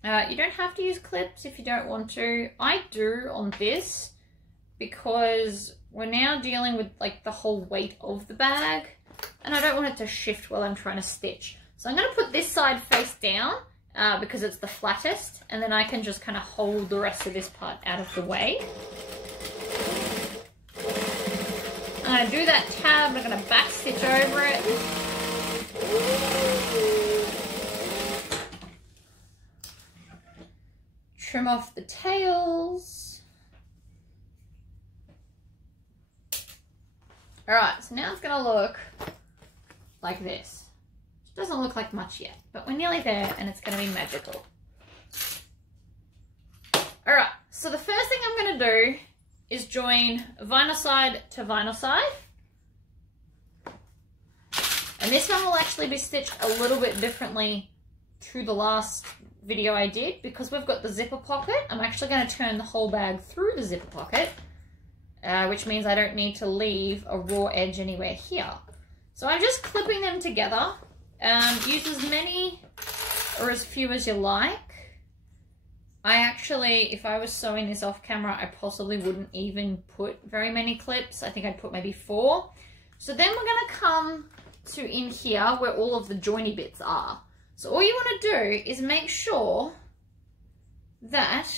You don't have to use clips if you don't want to. I do on this because we're now dealing with like the whole weight of the bag and I don't want it to shift while I'm trying to stitch. So I'm going to put this side face down. Because it's the flattest, and then I can just kind of hold the rest of this part out of the way. I'm going to do that tab, I'm going to back stitch over it. Trim off the tails. Alright, so now it's going to look like this. Doesn't look like much yet, but we're nearly there and it's going to be magical. Alright, so the first thing I'm going to do is join vinyl side to vinyl side. And this one will actually be stitched a little bit differently to the last video I did because we've got the zipper pocket. I'm actually going to turn the whole bag through the zipper pocket, which means I don't need to leave a raw edge anywhere here. So I'm just clipping them together. Use as many or as few as you like. I actually, if I was sewing this off camera, I possibly wouldn't even put very many clips. I think I'd put maybe 4. So then we're going to come to in here where all of the joiny bits are. So all you want to do is make sure that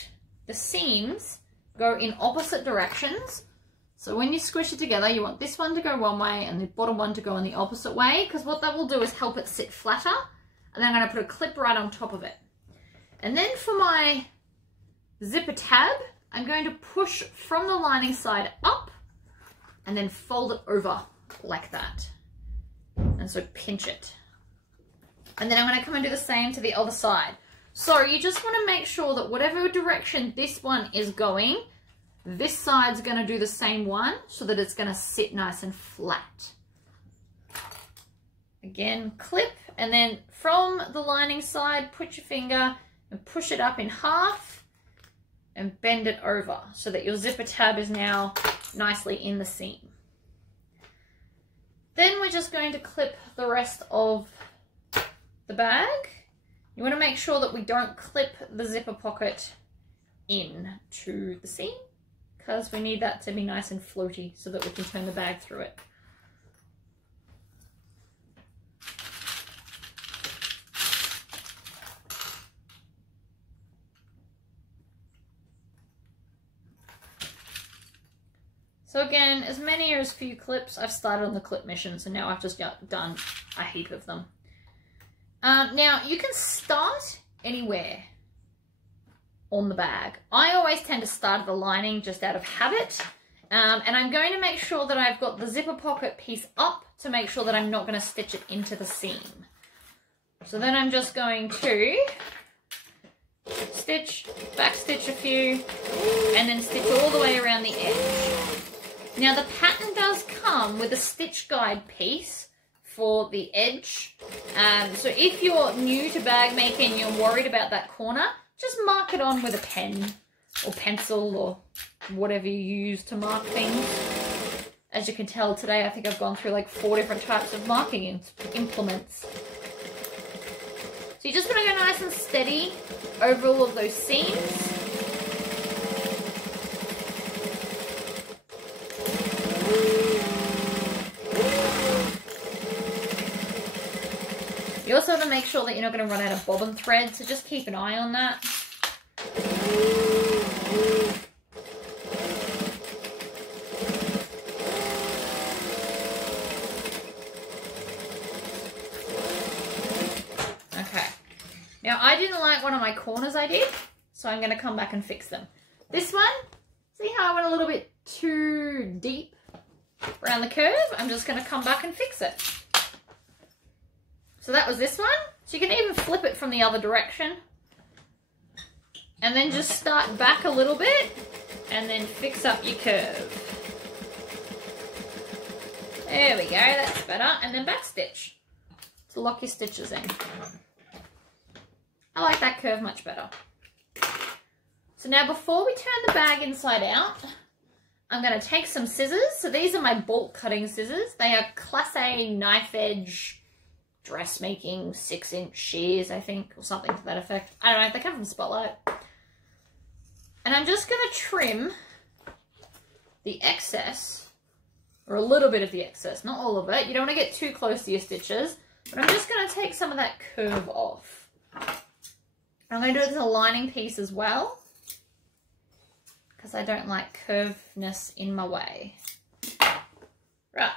the seams go in opposite directions. So when you squish it together, you want this one to go one way and the bottom one to go in the opposite way, because what that will do is help it sit flatter. And then I'm going to put a clip right on top of it. And then for my zipper tab, I'm going to push from the lining side up and then fold it over like that. And so pinch it. And then I'm going to come and do the same to the other side. So you just want to make sure that whatever direction this one is going, this side's going to do the same one so that it's going to sit nice and flat. Again, clip, and then from the lining side, put your finger and push it up in half and bend it over so that your zipper tab is now nicely in the seam. Then we're just going to clip the rest of the bag. You want to make sure that we don't clip the zipper pocket in to the seam because we need that to be nice and floaty so that we can turn the bag through it. So again, as many or as few clips. I've started on the clip mission, so now I've just done a heap of them. Now, you can start anywhere on the bag. I always tend to start at the lining just out of habit. And I'm going to make sure that I've got the zipper pocket piece up to make sure that I'm not going to stitch it into the seam. So then I'm just going to stitch, back stitch a few, and then stitch all the way around the edge. Now the pattern does come with a stitch guide piece for the edge. So if you're new to bag making and you're worried about that corner, just mark it on with a pen or pencil or whatever you use to mark things. As you can tell today, I think I've gone through like 4 different types of marking implements. So you just want to go nice and steady over all of those seams. You also want to make sure that you're not going to run out of bobbin thread, so just keep an eye on that. Okay. Now, I didn't like one of my corners I did, so I'm going to come back and fix them. This one, see how I went a little bit too deep around the curve? I'm just going to come back and fix it. So that was this one. So you can even flip it from the other direction. And then just start back a little bit and then fix up your curve. There we go, that's better. And then back stitch to lock your stitches in. I like that curve much better. So now before we turn the bag inside out, I'm going to take some scissors. So these are my bulk cutting scissors. They are Class A knife edge dressmaking 6-inch shears, I think, or something to that effect. I don't know, they come from Spotlight. And I'm just going to trim the excess, or a little bit of the excess, not all of it. You don't want to get too close to your stitches, but I'm just going to take some of that curve off. I'm going to do it as a lining piece as well, because I don't like curvedness in my way. Right.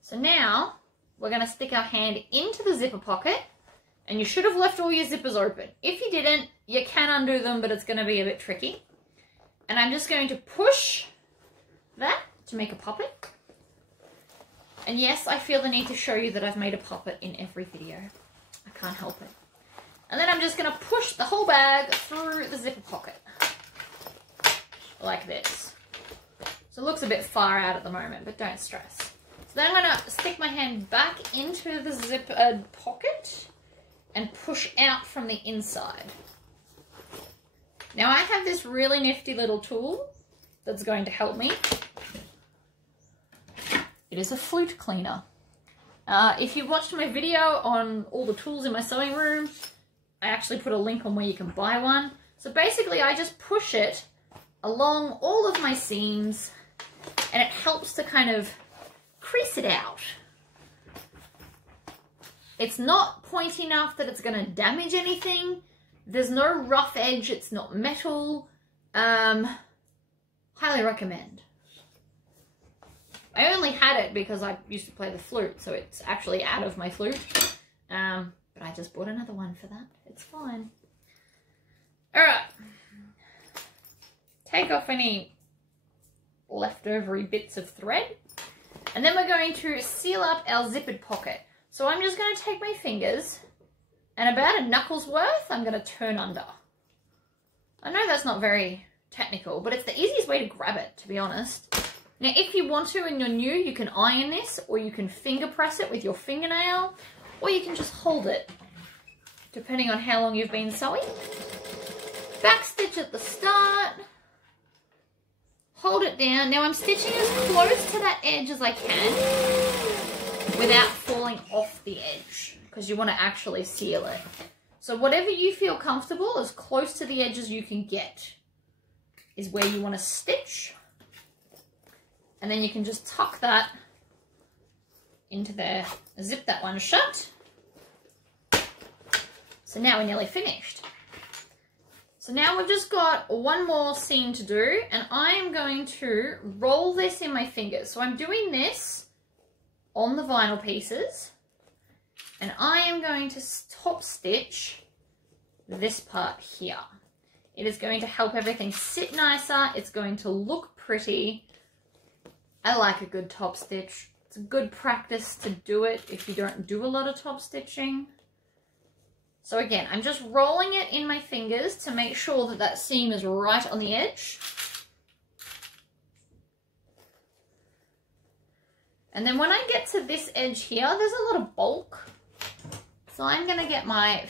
So now we're going to stick our hand into the zipper pocket, and you should have left all your zippers open. If you didn't, you can undo them, but it's going to be a bit tricky. And I'm just going to push that to make a puppet. And yes, I feel the need to show you that I've made a puppet in every video. I can't help it. And then I'm just going to push the whole bag through the zipper pocket. Like this. So it looks a bit far out at the moment, but don't stress. So then I'm going to stick my hand back into the zippered pocket and push out from the inside. Now I have this really nifty little tool that's going to help me. It is a flute cleaner. If you watched my video on all the tools in my sewing room, I actually put a link on where you can buy one. So basically I just push it along all of my seams and it helps to kind of crease it out. It's not pointy enough that it's going to damage anything. There's no rough edge, it's not metal. Highly recommend. I only had it because I used to play the flute, so it's actually out of my flute. But I just bought another one for that. It's fine. Alright. Take off any leftovery bits of thread. And then we're going to seal up our zippered pocket. So I'm just going to take my fingers and about a knuckle's worth, I'm going to turn under. I know that's not very technical, but it's the easiest way to grab it, to be honest. Now, if you want to and you're new, you can iron this, or you can finger press it with your fingernail, or you can just hold it, depending on how long you've been sewing. Back stitch at the start. Hold it down. Now I'm stitching as close to that edge as I can without falling off the edge, because you want to actually seal it. So whatever you feel comfortable, as close to the edge as you can get, is where you want to stitch. And then you can just tuck that into there, zip that one shut. So now we're nearly finished. So now we've just got one more seam to do, and I'm going to roll this in my fingers. So I'm doing this on the vinyl pieces, and I am going to top stitch this part here. It is going to help everything sit nicer. It's going to look pretty. I like a good top stitch. It's a good practice to do it if you don't do a lot of top stitching. So again, I'm just rolling it in my fingers to make sure that that seam is right on the edge. And then when I get to this edge here, there's a lot of bulk. So I'm going to get my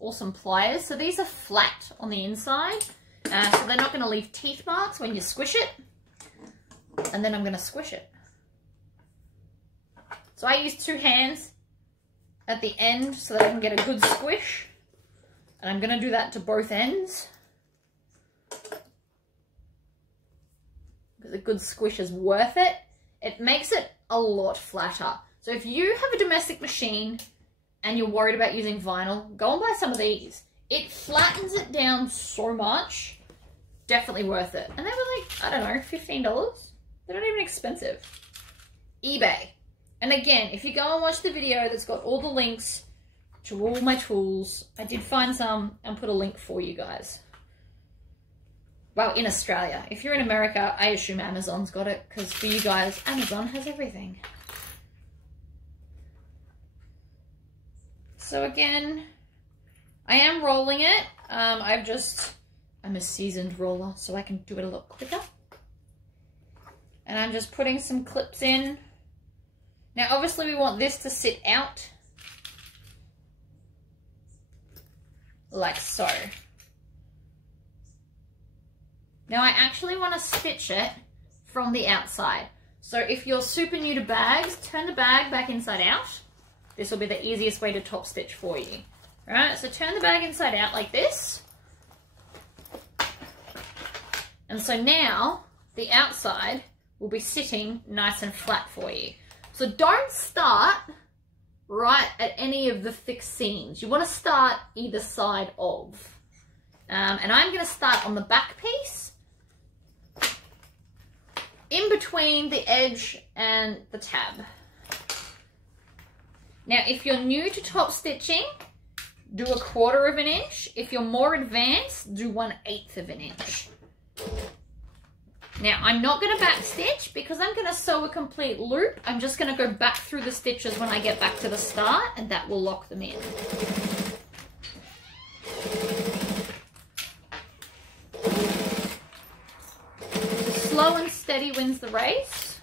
awesome pliers. So these are flat on the inside, so they're not going to leave teeth marks when you squish it. And then I'm going to squish it. So I use two hands at the end so that I can get a good squish. And I'm going to do that to both ends, because a good squish is worth it. It makes it a lot flatter. So if you have a domestic machine and you're worried about using vinyl, go and buy some of these. It flattens it down so much. Definitely worth it. And they were like, I don't know, $15. They're not even expensive. eBay. And again, if you go and watch the video that's got all the links to all my tools, I did find some and put a link for you guys. Well, in Australia. If you're in America, I assume Amazon's got it, because for you guys, Amazon has everything. So again, I am rolling it. I'm a seasoned roller, so I can do it a lot quicker. And I'm just putting some clips in. Now, obviously, we want this to sit out like so. Now, I actually want to stitch it from the outside. So if you're super new to bags, turn the bag back inside out. This will be the easiest way to top stitch for you. All right, so turn the bag inside out like this. And so now the outside will be sitting nice and flat for you. So don't start right at any of the thick seams. You want to start either side of. And I'm going to start on the back piece, in between the edge and the tab. Now, if you're new to top stitching, do 1/4 of an inch. If you're more advanced, do 1/8 of an inch. Now, I'm not going to back stitch because I'm going to sew a complete loop. I'm just going to go back through the stitches when I get back to the start, and that will lock them in. So slow and steady wins the race.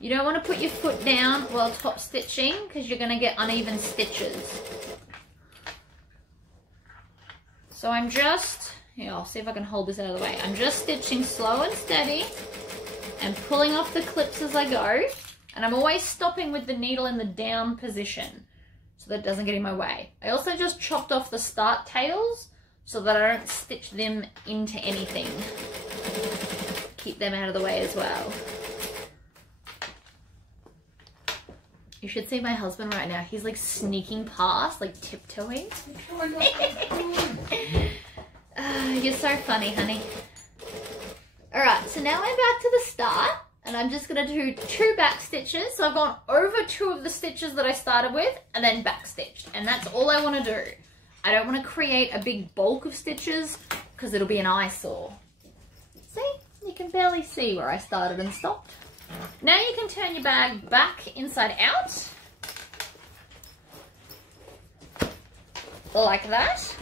You don't want to put your foot down while top stitching because you're going to get uneven stitches. So I'm just, here, I'll see if I can hold this out of the way. I'm just stitching slow and steady and pulling off the clips as I go. And I'm always stopping with the needle in the down position so that it doesn't get in my way. I also just chopped off the start tails so that I don't stitch them into anything. Keep them out of the way as well. You should see my husband right now. He's like sneaking past, like tiptoeing. You're so funny, honey. All right, so now I'm back to the start and I'm just gonna do 2 back stitches. So I've gone over 2 of the stitches that I started with and then back stitched. And that's all I wanna do. I don't wanna create a big bulk of stitches because it'll be an eyesore. See, you can barely see where I started and stopped. Now you can turn your bag back inside out, like that,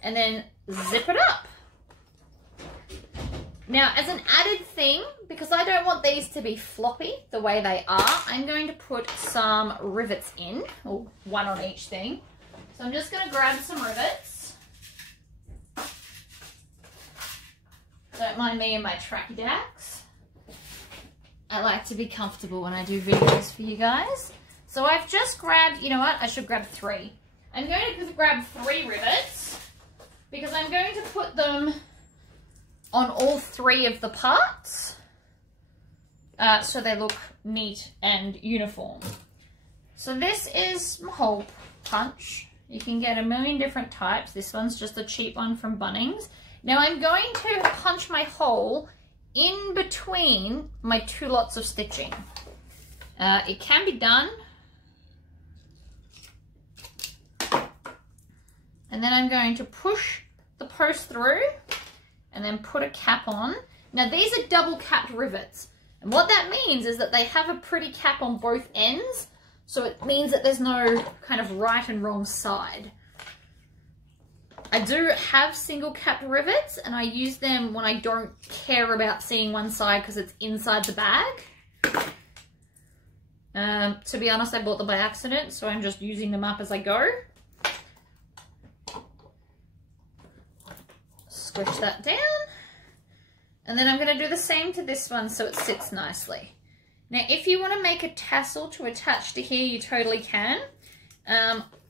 and then zip it up. Now, as an added thing, because I don't want these to be floppy the way they are, I'm going to put some rivets in, or 1 on each thing. So I'm just going to grab some rivets. Don't mind me and my tracky dacks. I like to be comfortable when I do videos for you guys. So I've just grabbed, you know what, I should grab 3. I'm going to grab 3 rivets because I'm going to put them on all 3 of the parts so they look neat and uniform. So this is my hole punch. You can get a million different types. This one's just a cheap one from Bunnings. Now I'm going to punch my hole in between my 2 lots of stitching. It can be done. And then I'm going to push the post through and then put a cap on. Now these are double capped rivets. And what that means is that they have a pretty cap on both ends. So it means that there's no kind of right and wrong side. I do have single capped rivets and I use them when I don't care about seeing one side because it's inside the bag. To be honest, I bought them by accident, so I'm just using them up as I go. Squish that down. And then I'm going to do the same to this one so it sits nicely. Now, if you want to make a tassel to attach to here, you totally can.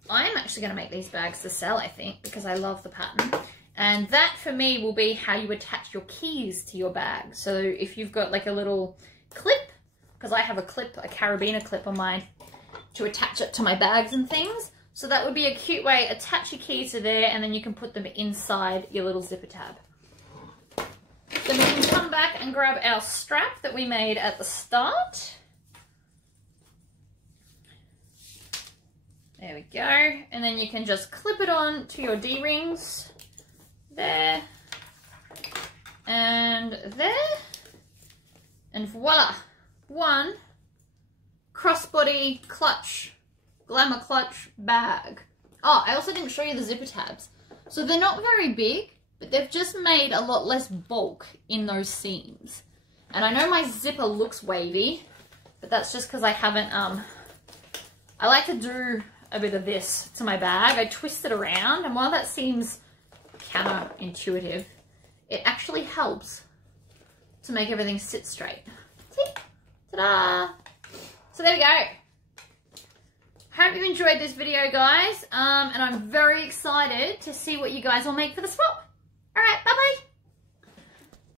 I'm actually going to make these bags to sell, I think, because I love the pattern. And that, for me, will be how you attach your keys to your bag. So if you've got like a little clip, because I have a clip, a carabiner clip on mine, to attach it to my bags and things. So that would be a cute way. Attach your keys to there, and then you can put them inside your little zipper tab. Then we can come back and grab our strap that we made at the start. There we go. And then you can just clip it on to your D-rings. There. And there. And voila. 1 crossbody clutch, glamour clutch bag. Oh, I also didn't show you the zipper tabs. So they're not very big, but they've just made a lot less bulk in those seams. And I know my zipper looks wavy, but that's just because I haven't, I like to do a bit of this to my bag. I twist it around, and while that seems counterintuitive, it actually helps to make everything sit straight. See? Ta-da! So there we go. Hope you enjoyed this video, guys, and I'm very excited to see what you guys will make for the swap.